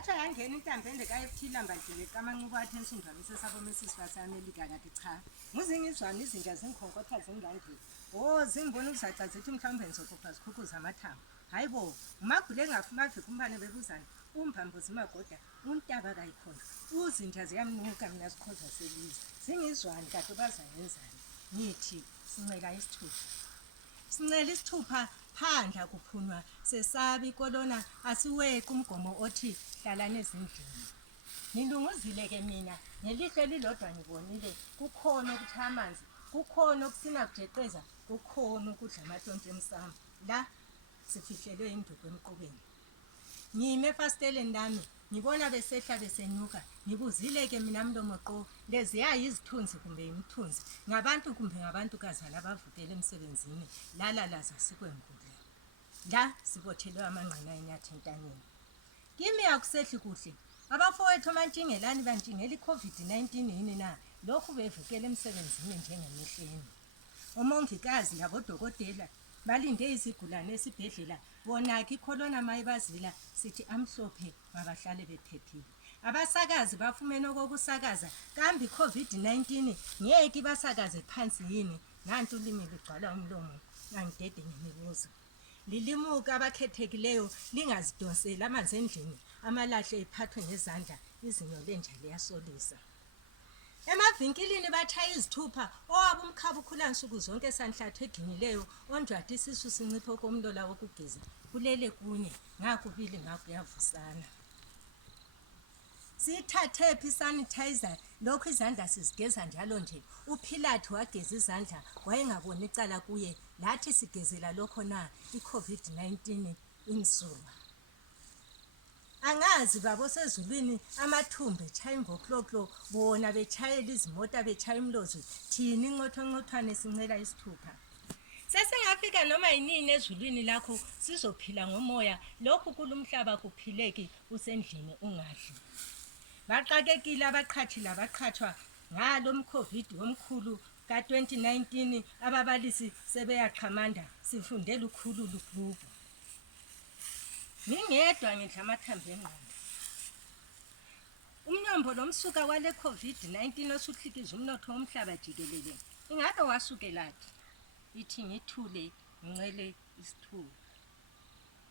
Acha yangena intambende kayephila mbadlile kamanqubo athi ensindwamise sabo mesiswa seAmelika ngathi cha. Ngizingizwana izinja zinkhonkotha zingangeni. Oh zingibona uzaca zithi mhlawumbe ngizokhupha zikhukhuza amathambo. Hayibo, umagule engafumave kumbane bebuzana. Umphambozi magoda untaba kayikhona. Uzinja ziyamnuka mina sikhoza selizwe. Singizwani kade bazayenzani. Ngithi sincela isithupha. Sincela isithupha phandla kuphunywa sesabi ikolona asiweqe umgomo othi hlalane ezindlini. Ngilunguzile ke mina ngelihlo elilodwa ngibonile kukhona ukuthaya amanzi, kukhona ukusina kujeqeza, kukhona ukudla amahlontshe emsamo. La sifihlelwe induku emqubeni. Ngime efasteleni lami ngibona besehla besenyuka. Ngibuzile ke mina mlomo qo lezi yayizithunzi kumbe imithunzi ngabantu kumbe ngabantukazi labavukela emsebenzini lala laza sikwengule. La sibothelwe amangqina enyathi entanyeni. Kimi akusehli kuhle. Abafowethu amantshingelani bantshingela iCovid-19 yini na? Lokhu bevukela emsebenzini njengemihleni. Omongikazi labodokotela balinde izigulane esibhedlela bona ke icorona mayibazila sithi amhlophe mabahlale bephephile. Abasakazi bafumene okokusakaza kambe iCovid-19 ngeke basakaze phansi yini? Nantu ulimi lugcwala umlomo ngangidede ngemibuzo. Lilimuka abakhethekileyo lingazidonsela amanzi endlini amalahle ephathwe ngezandla izinyo lenja liyasolisa. Emavinkilini bathaya izithupha owabo umkhabukhula nsuku zonke sanhlathu eginileyo ondwathi isisu sincipho komlola wokugeza kulele kunye ngakubili ngakuyavusana. Sithathe phi sanitizer lokhu izandla sizigeza njalo nje. UPhilathu wageza izandla wayengaboni icala kuye lathi sigezela lokho na iCovid-19 imsulwa. Angazi babo sezulwini amathumbe echaya imvokloklo bona betshayela izimota betshaya imlozi thini inqothonqothwane sincela isithupha. Sesingafika noma yinini ezulwini lakho sizophila ngomoya lokhu kulumhlaba kuphileki usendlini ungadli. Baqakekile abaqhathi labaqhathwa ngalo mCovid omkhulu ka2019 ababalisi sebeyaqhamanda sifundela ukhululu kubo. Ngingedwa ngidla amathambo engqondo. Umnyombo lomsuka wale COVID-19 osuhlikiza umnotho womhlaba jikelele. Ingabe wasukelaphi? Ithi ngithule ngincele isithupha.